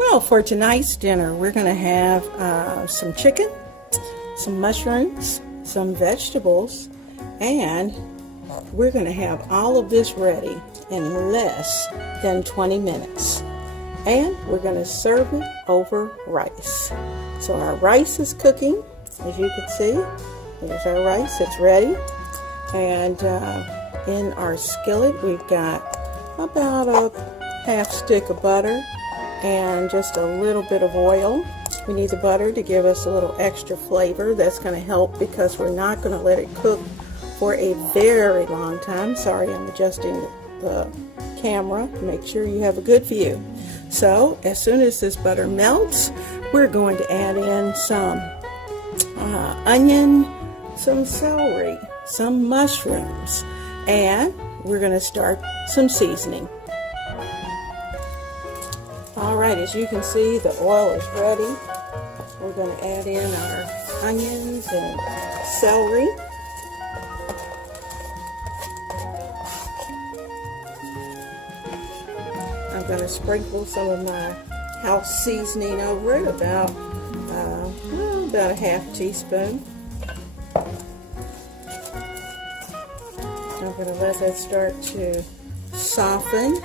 Well, for tonight's dinner, we're going to have some chicken, some mushrooms, some vegetables, and we're going to have all of this ready in less than 20 minutes. And we're going to serve it over rice. So our rice is cooking, as you can see. There's our rice, it's ready. And in our skillet, we've got about a half stick of butter and just a little bit of oil. We need the butter to give us a little extra flavor. That's going to help because we're not going to let it cook for a very long time. Sorry, I'm adjusting the camera. Make sure you have a good view. So as soon as this butter melts, we're going to add in some onion, some celery, some mushrooms, and we're going to start some seasoning. Alright, as you can see, the oil is ready. We're going to add in our onions and celery. I'm going to sprinkle some of my house seasoning over it, about a half teaspoon. I'm going to let that start to soften.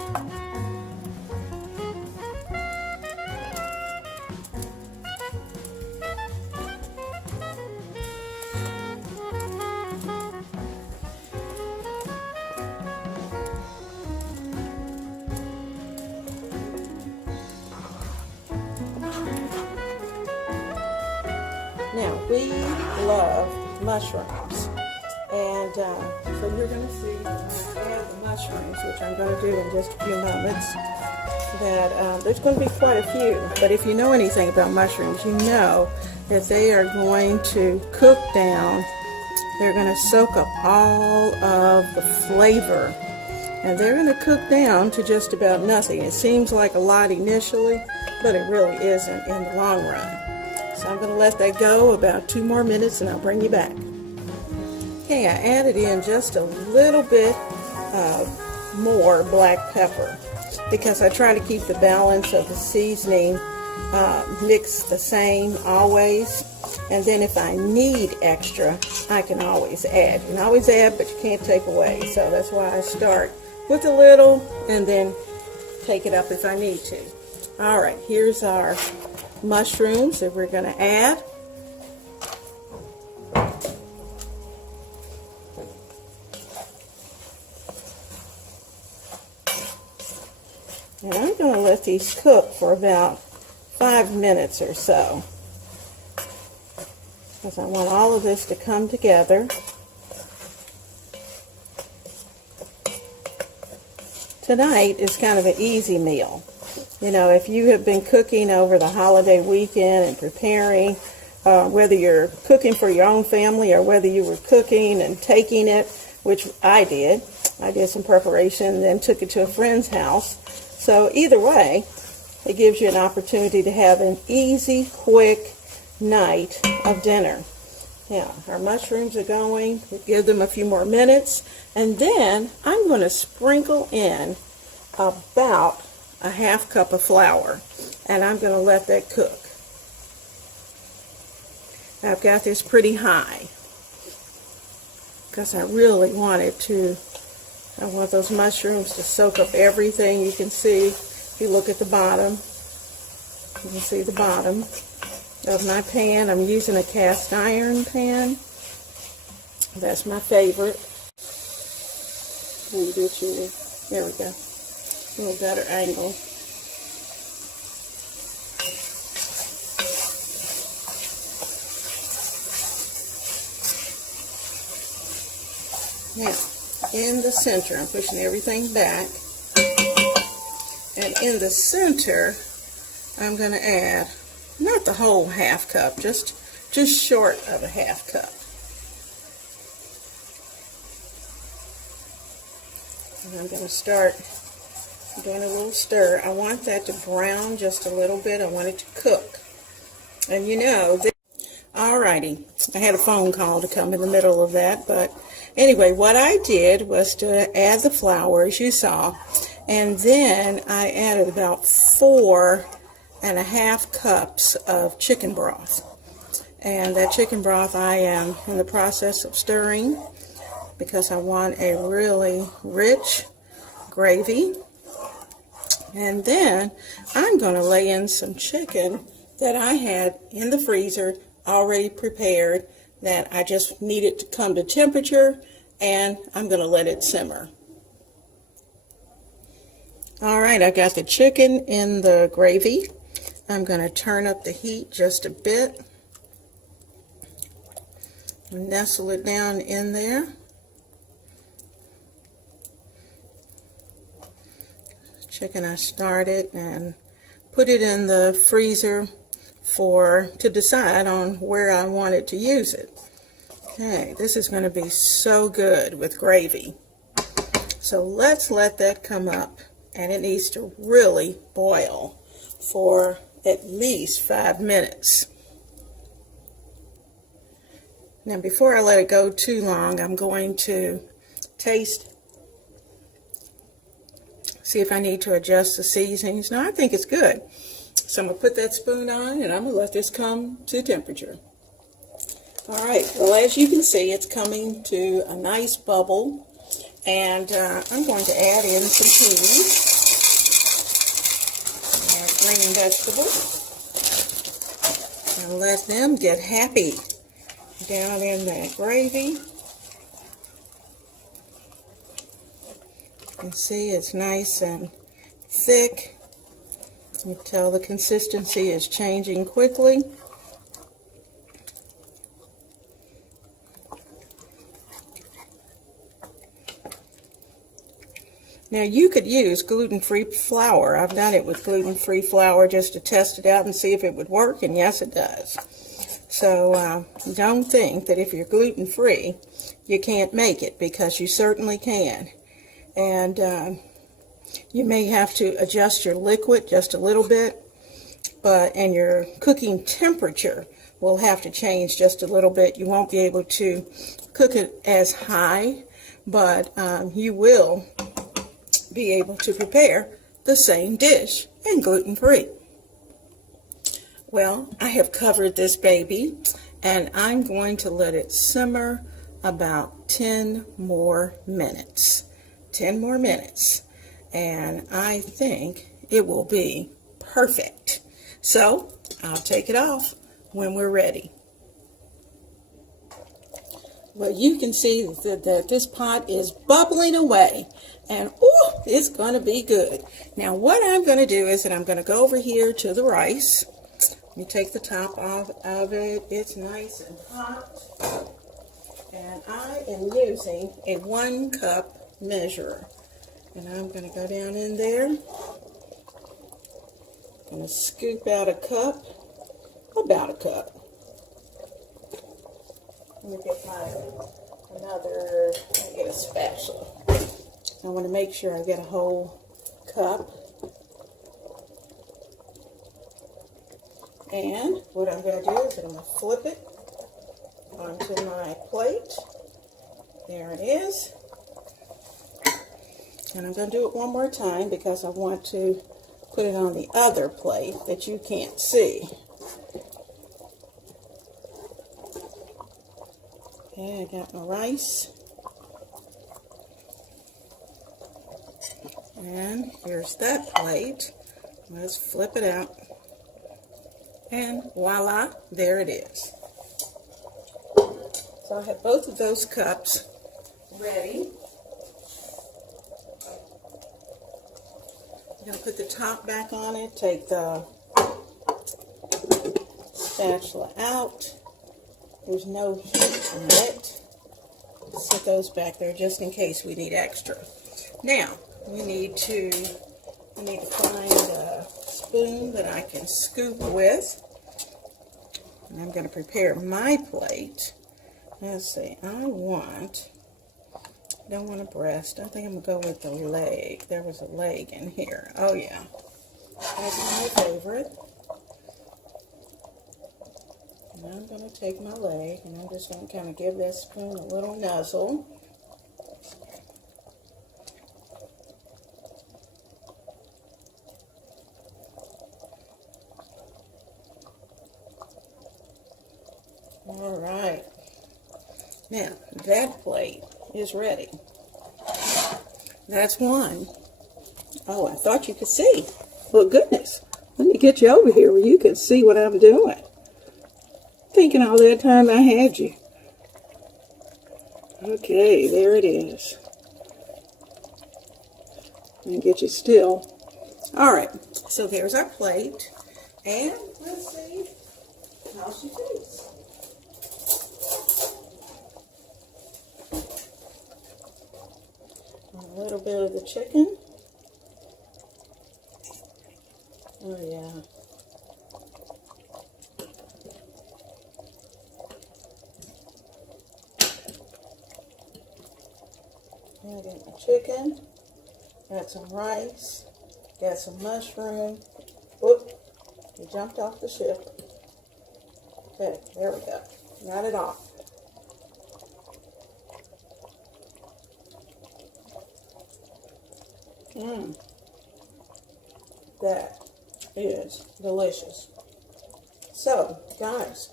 Now, we love mushrooms, and so you're going to see add the mushrooms, which I'm going to do in just a few moments, that there's going to be quite a few, but if you know anything about mushrooms, you know that they are going to cook down. They're going to soak up all of the flavor, and they're going to cook down to just about nothing. It seems like a lot initially, but it really isn't in the long run. So I'm going to let that go about 2 more minutes and I'll bring you back. Okay, I added in just a little bit more black pepper because I try to keep the balance of the seasoning mixed the same always. And then if I need extra, I can always add. You can always add, but you can't take away. So that's why I start with a little and then take it up if I need to. All right, here's our mushrooms that we're going to add. And I'm going to let these cook for about 5 minutes or so, because I want all of this to come together. Tonight is kind of an easy meal. You know, if you have been cooking over the holiday weekend and preparing, whether you're cooking for your own family or whether you were cooking and taking it, which I did some preparation and then took it to a friend's house. So either way, it gives you an opportunity to have an easy, quick night of dinner. Now, our mushrooms are going. We'll give them a few more minutes, and then I'm going to sprinkle in about a half cup of flour, and I'm going to let that cook. I've got this pretty high because I really want I want those mushrooms to soak up everything. You can see, if you look at the bottom, you can see the bottom of my pan. I'm using a cast iron pan. That's my favorite. Let me get you, there we go. A little better angle. Now, in the center, I'm pushing everything back, and in the center, I'm going to add, not the whole half cup, just short of a half cup. And I'm going to start doing a little stir. I want that to brown just a little bit. I want it to cook. And you know, alrighty, I had a phone call to come in the middle of that, but anyway, what I did was to add the flour, as you saw, and then I added about 4 1.5 cups of chicken broth. And that chicken broth I am in the process of stirring because I want a really rich gravy. And then I'm going to lay in some chicken that I had in the freezer already prepared that I just need it to come to temperature, and I'm going to let it simmer. All right, I got the chicken in the gravy. I'm going to turn up the heat just a bit. Nestle it down in there. Chicken I started and put it in the freezer to decide on where I wanted to use it. Okay, this is going to be so good with gravy. So let's let that come up, and it needs to really boil for at least 5 minutes. Now before I let it go too long, I'm going to taste, see if I need to adjust the seasonings. No, I think it's good. So I'm going to put that spoon on, and I'm going to let this come to temperature. All right, well, as you can see, it's coming to a nice bubble, and I'm going to add in some peas, green vegetables, and let them get happy down in that gravy. You can see it's nice and thick. You can tell the consistency is changing quickly. Now you could use gluten-free flour. I've done it with gluten-free flour just to test it out and see if it would work, and yes, it does. So don't think that if you're gluten-free you can't make it, because you certainly can. And you may have to adjust your liquid just a little bit, and your cooking temperature will have to change just a little bit. You won't be able to cook it as high, but you will be able to prepare the same dish and gluten-free. Well, I have covered this baby, and I'm going to let it simmer about 10 more minutes. 10 more minutes, and I think it will be perfect. So I'll take it off when we're ready. Well, you can see that this pot is bubbling away, and ooh, it's going to be good. Now what I'm going to do is that I'm going to go over here to the rice. Let me take the top off of it. It's nice and hot, and I am using a 1 cup measure, and I'm going to go down in there. I'm going to scoop out a cup, about a cup. Let me get get a spatula. I want to make sure I get a whole cup. And what I'm going to do is I'm going to flip it onto my plate. There it is. And I'm going to do it one more time because I want to put it on the other plate that you can't see. Okay, I got my rice. And here's that plate. Let's flip it out. And voila, there it is. So I have both of those cups ready. I'm going to put the top back on it, take the spatula out. There's no heat in it. Set those back there just in case we need extra. Now, we need to find a spoon that I can scoop with. And I'm going to prepare my plate. Let's see, I don't want a breast. I think I'm going to go with the leg. There was a leg in here. Oh yeah, that's my favorite. And I'm going to take my leg, and I'm just going to kind of give that spoon a little nuzzle. All right. Now, that plate is ready. That's one. Oh, I thought you could see. Well, goodness. Let me get you over here where you can see what I'm doing. Thinking all that time I had you. Okay, there it is. Let me get you still. All right, so there's our plate. And let's see how she tastes. A little bit of the chicken. Oh, yeah. I got my chicken, got some rice, got some mushroom. Whoop, you jumped off the ship. Okay, there we go. Got it off. That is delicious. So, guys,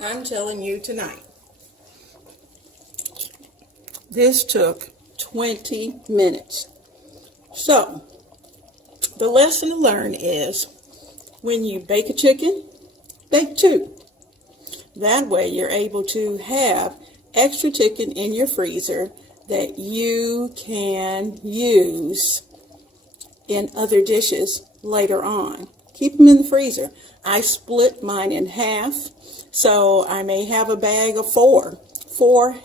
I'm telling you tonight, this took 20 minutes. So, the lesson to learn is when you bake a chicken, bake two. That way you're able to have extra chicken in your freezer that you can use in other dishes later on. Keep them in the freezer. I split mine in half, so I may have a bag of four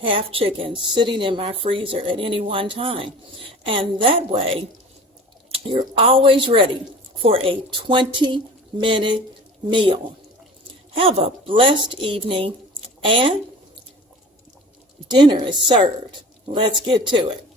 half chickens sitting in my freezer at any one time. And that way, you're always ready for a 20-minute meal. Have a blessed evening, and dinner is served. Let's get to it.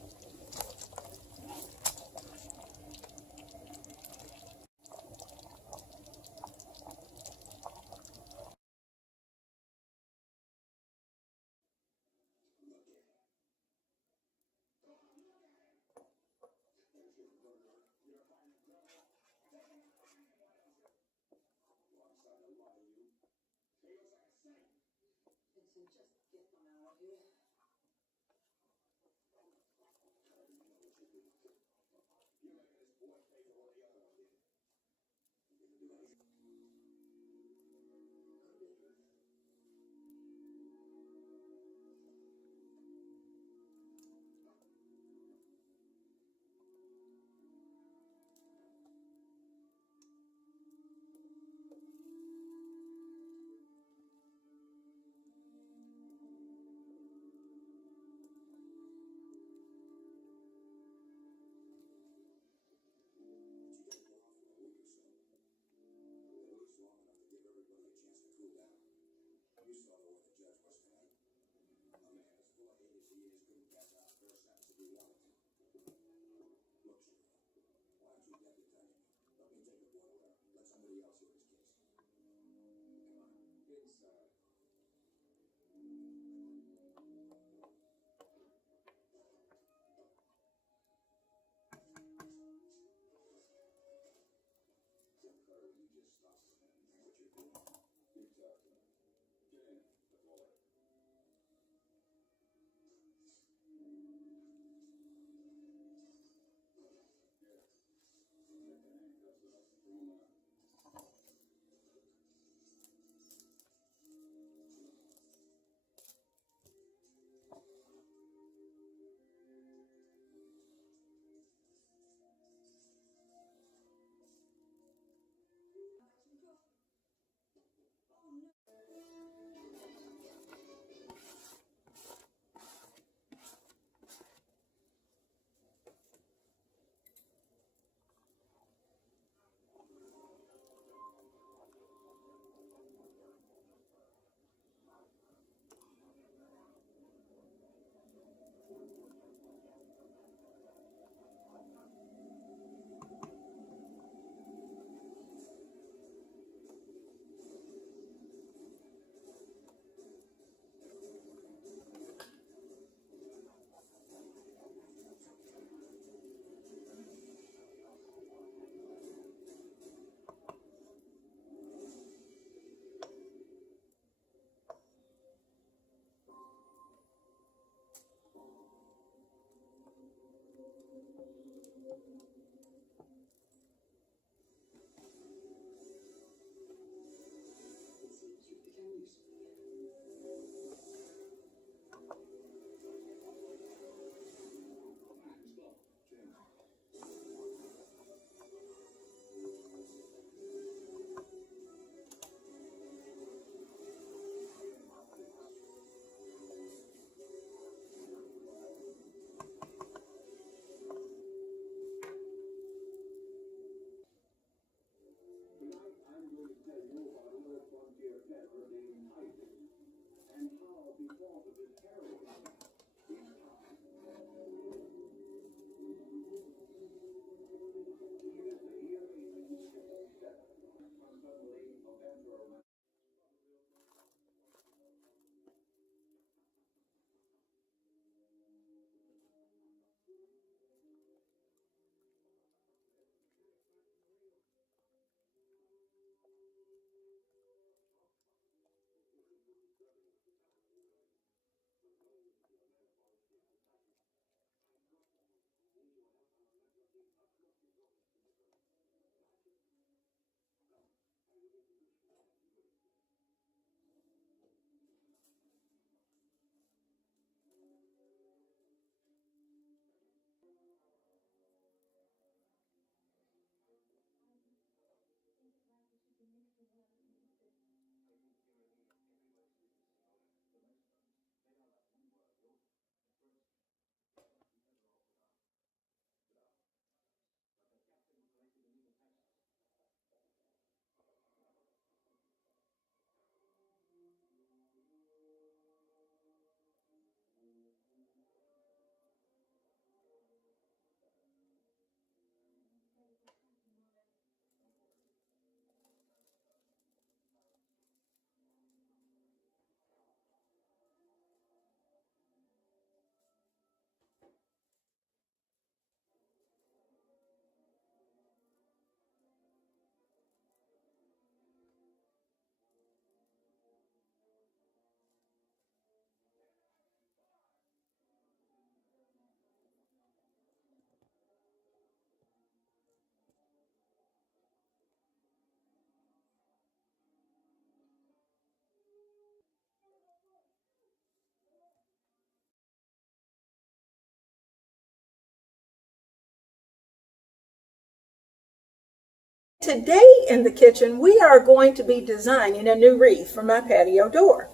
Today in the kitchen, we are going to be designing a new wreath for my patio door.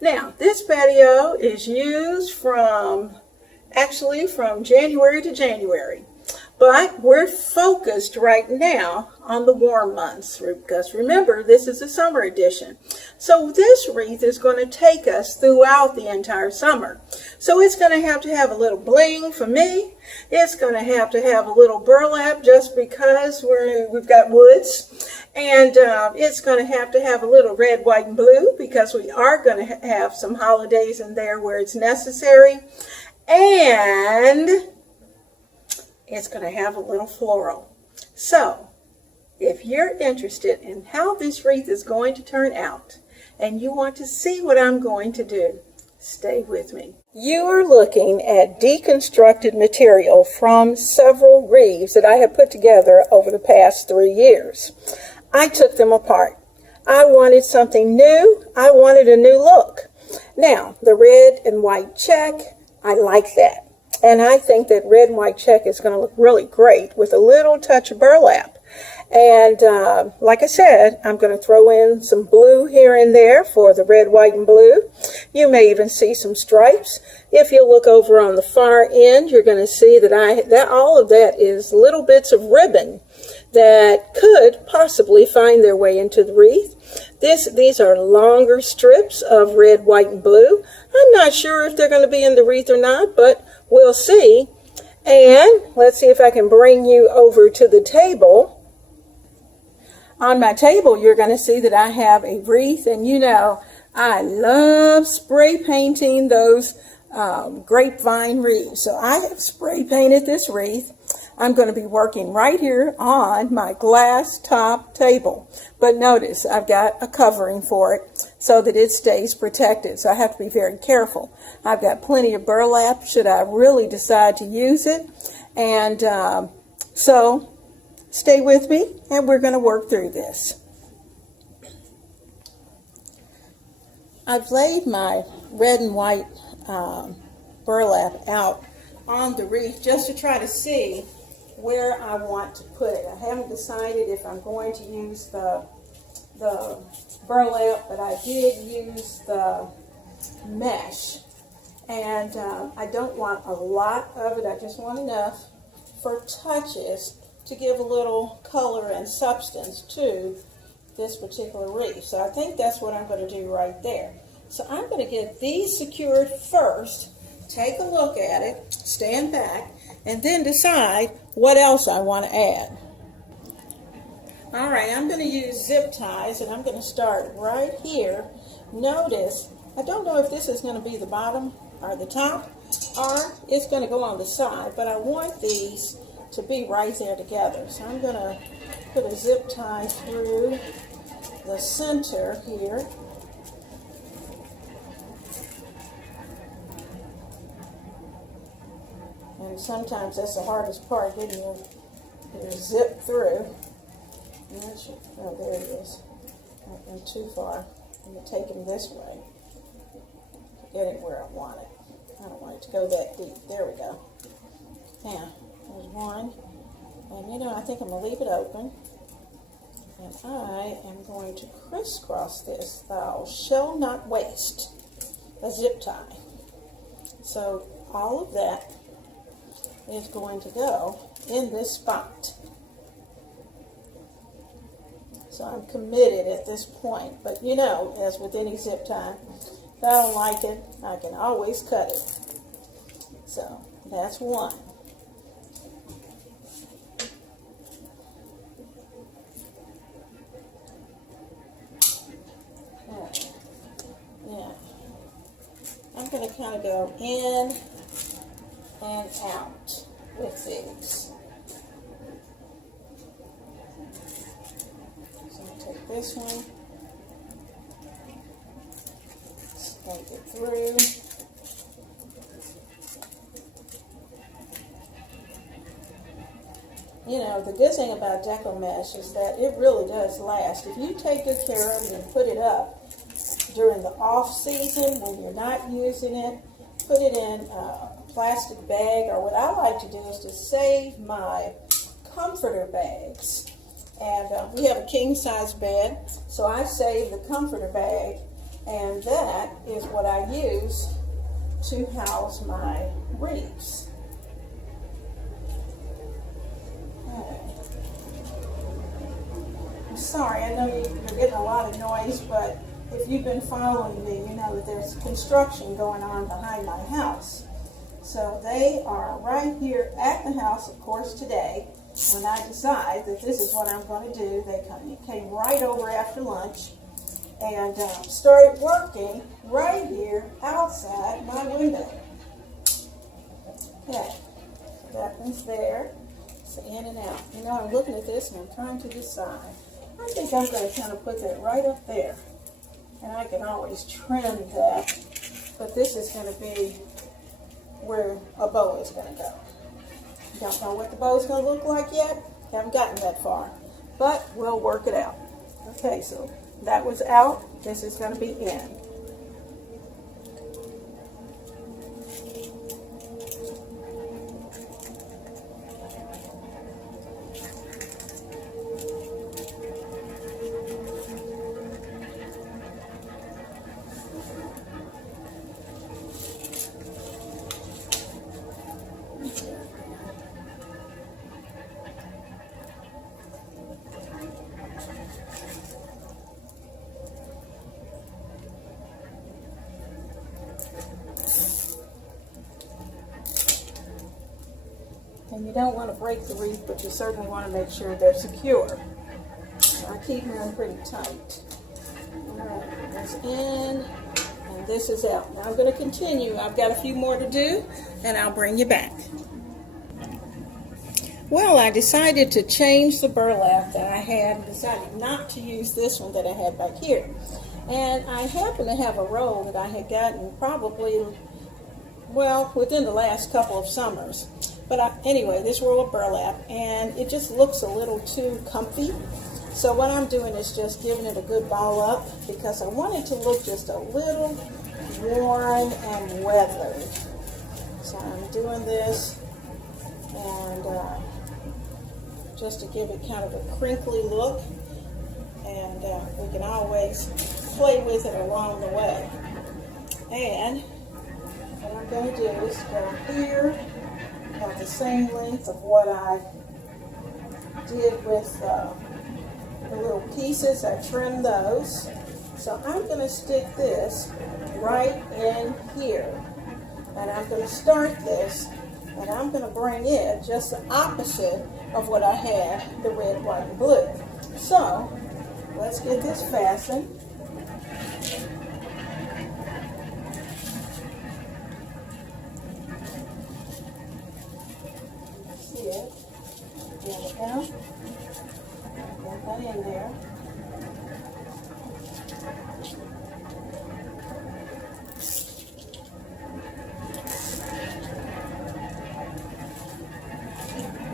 Now, this patio is used from January to January. But we're focused right now on the warm months because remember, this is a summer edition. So this wreath is going to take us throughout the entire summer. So it's going to have a little bling for me. It's going to have a little burlap just because we've got woods. And it's going to have a little red, white, and blue because we are going to have some holidays in there where it's necessary. And it's going to have a little floral. So, if you're interested in how this wreath is going to turn out, and you want to see what I'm going to do, stay with me. You are looking at deconstructed material from several wreaths that I have put together over the past 3 years. I took them apart. I wanted something new. I wanted a new look. Now, the red and white check, I like that. And I think that red and white check is going to look really great with a little touch of burlap. And like I said, I'm going to throw in some blue here and there for the red, white, and blue. You may even see some stripes. If you look over on the far end, you're going to see that all of that is little bits of ribbon that could possibly find their way into the wreath. These are longer strips of red, white, and blue. I'm not sure if they're going to be in the wreath or not, but we'll see. And let's see if I can bring you over to the table. On my table, you're going to see that I have a wreath, and you know, I love spray painting those grapevine wreaths. So I have spray painted this wreath. I'm going to be working right here on my glass top table. But notice I've got a covering for it so that it stays protected. So I have to be very careful. I've got plenty of burlap should I really decide to use it. And so stay with me and we're going to work through this. I've laid my red and white burlap out on the wreath just to try to see where I want to put it. I haven't decided if I'm going to use the burlap, but I did use the mesh. And I don't want a lot of it. I just want enough for touches to give a little color and substance to this particular wreath. So I think that's what I'm going to do right there. So I'm going to get these secured first, take a look at it, stand back, and then decide what else I want to add. All right, I'm going to use zip ties, and I'm going to start right here. Notice, I don't know if this is going to be the bottom or the top, or it's going to go on the side, but I want these to be right there together. So I'm going to put a zip tie through the center here. And sometimes that's the hardest part, getting your zip through. Oh, there it is. I've been too far. I'm going to take him this way. Get it where I want it. I don't want it to go that deep. There we go. Now, there's one. And you know, I think I'm going to leave it open. And I am going to crisscross this. Thou shall not waste a zip tie. So all of that is going to go in this spot. So I'm committed at this point. But you know, as with any zip tie, if I don't like it, I can always cut it. So that's one. Yeah. I'm going to kind of go in and out with these. So I'm going to take this one, snake it through. You know, the good thing about Deco Mesh is that it really does last. If you take good care of it and put it up during the off season when you're not using it, put it in a plastic bag, or what I like to do is to save my comforter bags And we have a king-size bed, so I saved the comforter bag, and that is what I use to house my wreaths. I'm sorry, I know you're getting a lot of noise, but if you've been following me, you know that there's construction going on behind my house. So they are right here at the house, of course, today. When I decide that this is what I'm going to do, they came right over after lunch and started working right here outside my window. Okay, so that one's there. It's in and out. You know, I'm looking at this and I'm trying to decide. I think I'm going to kind of put that right up there. And I can always trim that, but this is going to be where a bow is going to go. Don't know what the bow is going to look like yet. Haven't gotten that far, but we'll work it out. Okay, so that was out. This is going to be in. And you don't want to break the wreath, but you certainly want to make sure they're secure. So I keep them pretty tight. Alright, this in, and this is out. Now I'm going to continue. I've got a few more to do, and I'll bring you back. Well, I decided to change the burlap that I had and decided not to use this one that I had back here. And I happen to have a roll that I had gotten probably, well, within the last couple of summers. But anyway, this roll of burlap, and it just looks a little too comfy. So what I'm doing is just giving it a good ball up because I want it to look just a little worn and weathered. So I'm doing this, and just to give it kind of a crinkly look, and we can always play with it along the way. And what I'm going to do is go here. About the same length of what I did with the little pieces. I trimmed those. So I'm going to stick this right in here. And I'm going to start this, and I'm going to bring it just the opposite of what I had, the red, white, and blue. So let's get this fastened. It. Get it down. Get that in there.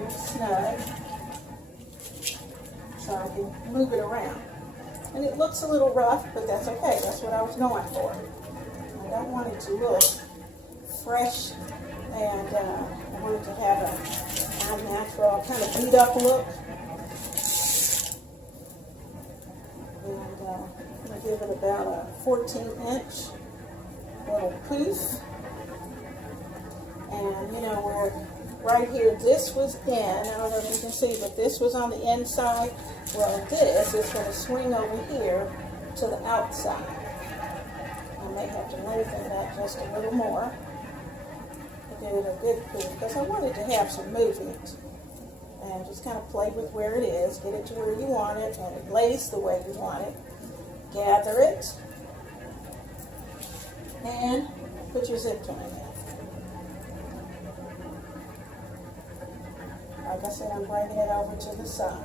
Snug. So I can move it around. And it looks a little rough, but that's okay. That's what I was going for. I don't want it to look fresh, and I want it to have a natural, kind of beat up look. And I'm going to give it about a 14-inch little poof. And you know, where right here, this was in, I don't know if you can see, but this was on the inside. Well, this is going to swing over here to the outside. I may have to lengthen that just a little more. Give it a good poof, because I wanted to have some movement, and just kind of play with where it is, get it to where you want it, and it lays the way you want it. Gather it, and put your zip tie in. Like I said, I'm bringing it over to the side.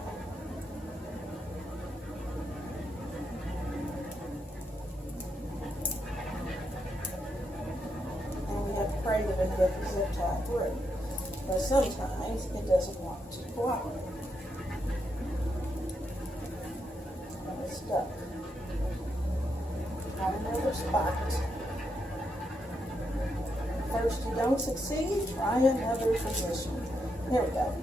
Pray that it get the zip tie through, but sometimes it doesn't want to cooperate. And it's stuck. Try another spot. First you don't succeed, try another position. There we go.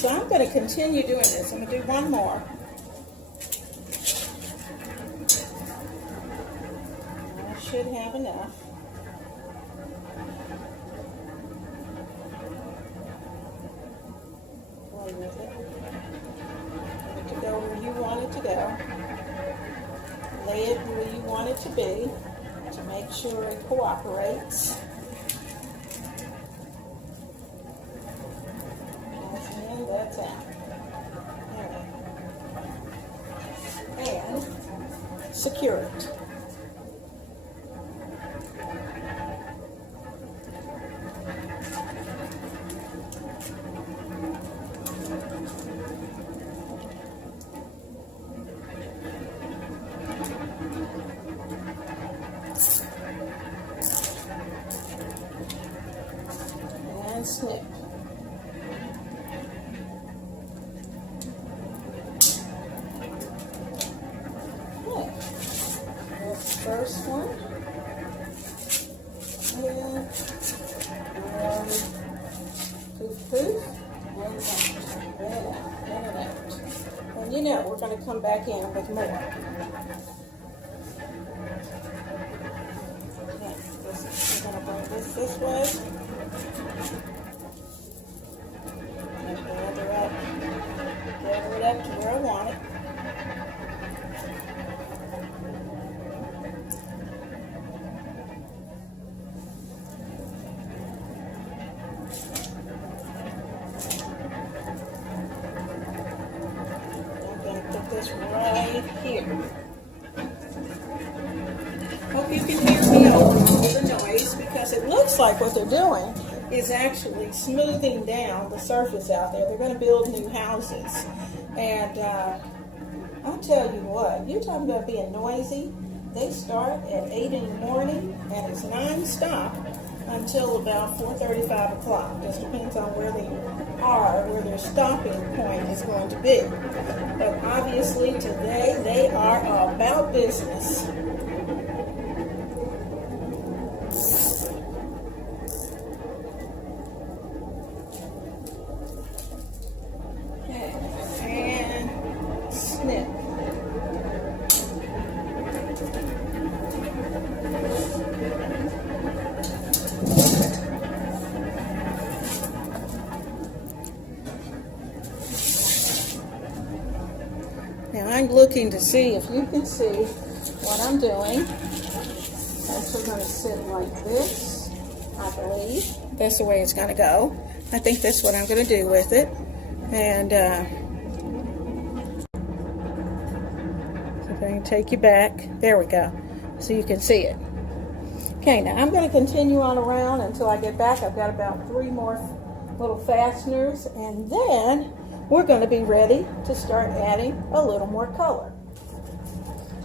So I'm going to continue doing this. I'm going to do one more. I should have enough. Play with it. Get it to go where you want it to go. Lay it where you want it to be to make sure it cooperates. That's in, that's out. And secure it. And snip. Okay. That's the first one. And poof poof. And out, and out. And you know we're going to come back in with more. We're going to bring this way. And gather it up to where I want it. I'm going to put this right here. Hope you can hear me over the noise, because it looks like what they're doing is actually smoothing down the surface out there. They're going to build new houses. And I'll tell you what, you're talking about being noisy. They start at 8 in the morning and it's non-stop until about 4:30, 5 o'clock. Just depends on where they are, where their stopping point is going to be. But obviously today they are about business. Now I'm looking to see if you can see what I'm doing. That's we're going to sit like this, I believe. That's the way it's going to go. I think that's what I'm going to do with it. And so if I can take you back, there we go, so you can see it. Okay, now I'm going to continue on around until I get back. I've got about 3 more little fasteners, and then we're going to be ready to start adding a little more color.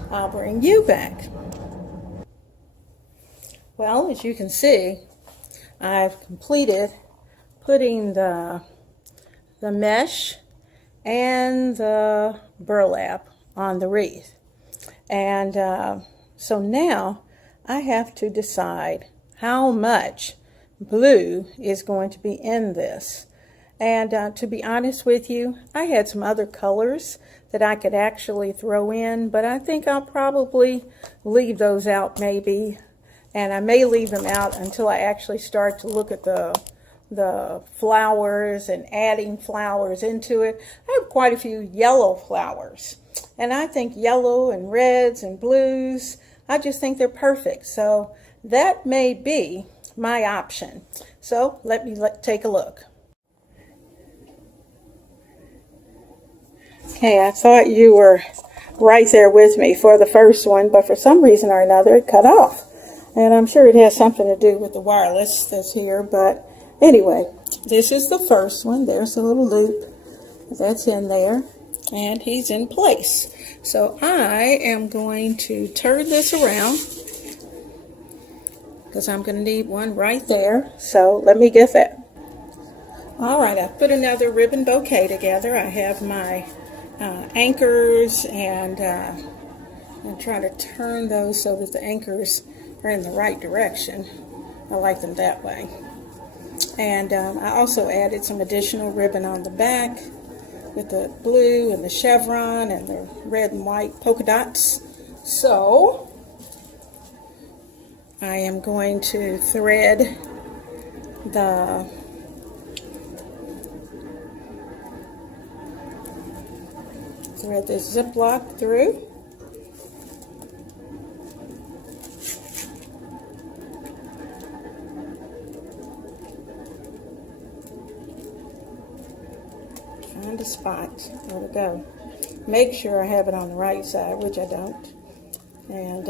I'll bring you back. Well, as you can see, I've completed putting the mesh and the burlap on the wreath. And so now I have to decide how much blue is going to be in this. And to be honest with you, I had some other colors that I could actually throw in, but I think I'll probably leave those out maybe. And I may leave them out until I actually start to look at the flowers and adding flowers into it. I have quite a few yellow flowers. And I think yellow and reds and blues, I just think they're perfect. So that may be my option. So let me take a look. Okay, I thought you were right there with me for the first one, but for some reason or another it cut off. And I'm sure it has something to do with the wireless that's here, but anyway, this is the first one. There's a little loop that's in there, and he's in place. So I am going to turn this around because I'm going to need one right there. So let me get that. All right, I've put another ribbon bouquet together. I have my anchors, and I'm trying to turn those so that the anchors are in the right direction. I like them that way. And I also added some additional ribbon on the back with the blue and the chevron and the red and white polka dots. So I am going to thread this Ziploc through. Find a spot where to go. Make sure I have it on the right side, which I don't. And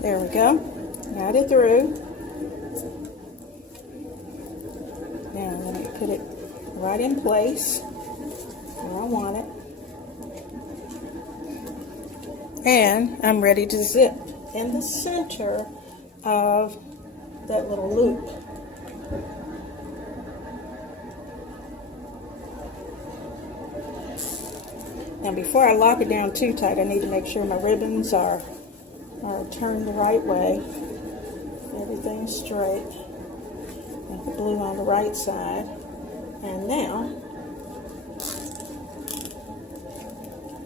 there we go. Got it through. Now let me put it right in place where I want it. And I'm ready to zip in the center of that little loop. Now before I lock it down too tight, I need to make sure my ribbons are turned the right way. Everything's straight. Got the blue on the right side. And now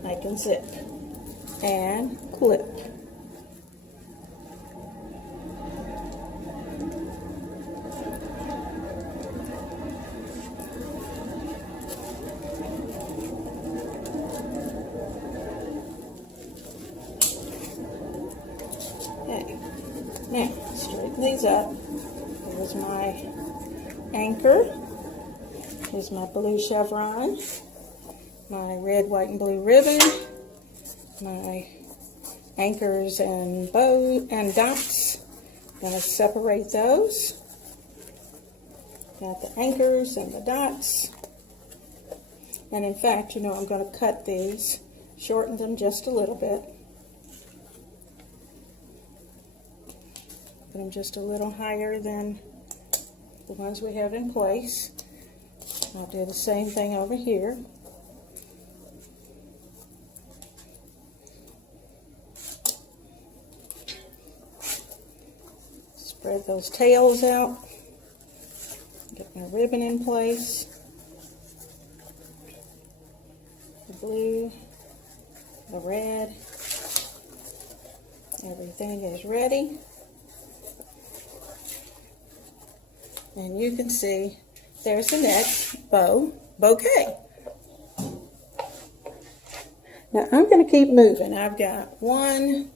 I can zip and clip. Okay. Now, straighten these up. Here's my anchor. Here's my blue chevron. My red, white, and blue ribbon. My anchors and bow and dots. I'm going to separate those. Got the anchors and the dots. And in fact, you know, I'm going to cut these, shorten them just a little bit. Put them just a little higher than the ones we have in place. I'll do the same thing over here. Spread those tails out. Get my ribbon in place. The blue, the red. Everything is ready. And you can see there's the next bouquet. Now I'm going to keep moving. I've got 1,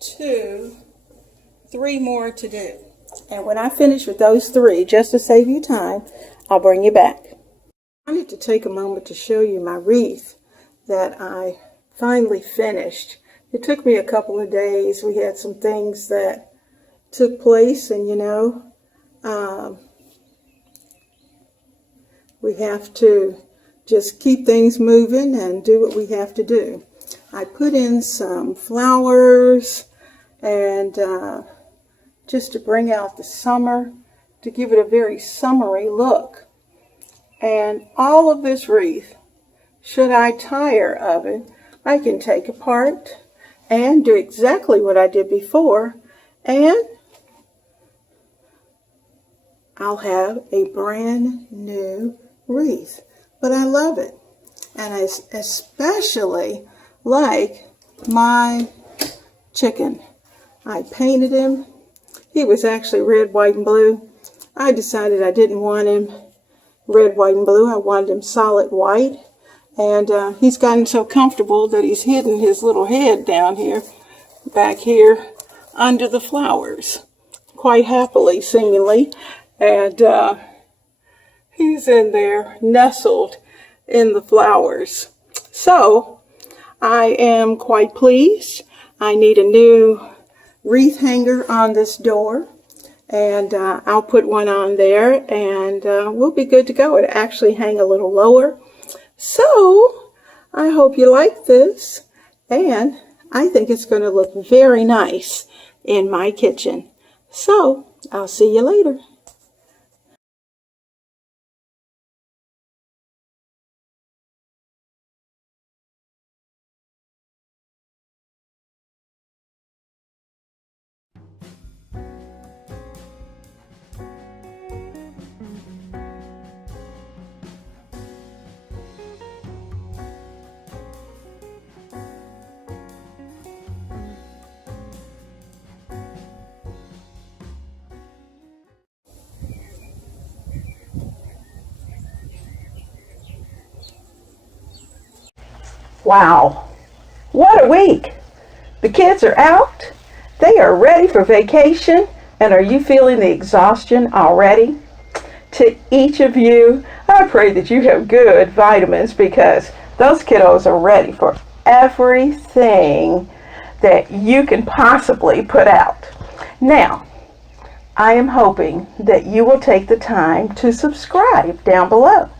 2, 3 more to do. And when I finish with those 3, just to save you time, I'll bring you back. I wanted to take a moment to show you my wreath that I finally finished. It took me a couple of days. We had some things that took place, and you know, we have to just keep things moving and do what we have to do. I put in some flowers and just to bring out the summer, to give it a very summery look. And all of this wreath, should I tire of it, I can take apart and do exactly what I did before, and I'll have a brand new wreath. But I love it. And I especially like my chicken. I painted him. He was actually red, white, and blue. I decided I didn't want him red, white, and blue. I wanted him solid white. And he's gotten so comfortable that he's hidden his little head down here, back here, under the flowers. Quite happily, seemingly. And he's in there, nestled in the flowers. So, I am quite pleased. I need a new wreath hanger on this door. And I'll put one on there, and we'll be good to go. It'll actually hang a little lower. So, I hope you like this. And I think it's going to look very nice in my kitchen. So, I'll see you later. Wow, what a week. The kids are out. They are ready for vacation. And are you feeling the exhaustion already? To each of you, I pray that you have good vitamins because those kiddos are ready for everything that you can possibly put out. Now, I am hoping that you will take the time to subscribe down below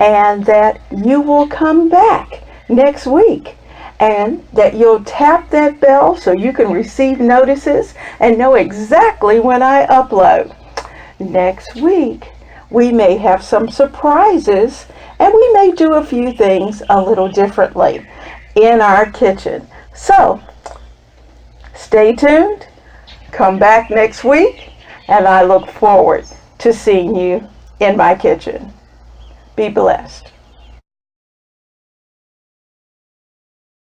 and that you will come back next week and that you'll tap that bell so you can receive notices and know exactly when I upload. Next week, we may have some surprises and we may do a few things a little differently in our kitchen. So, stay tuned, come back next week, and I look forward to seeing you in my kitchen. Be blessed.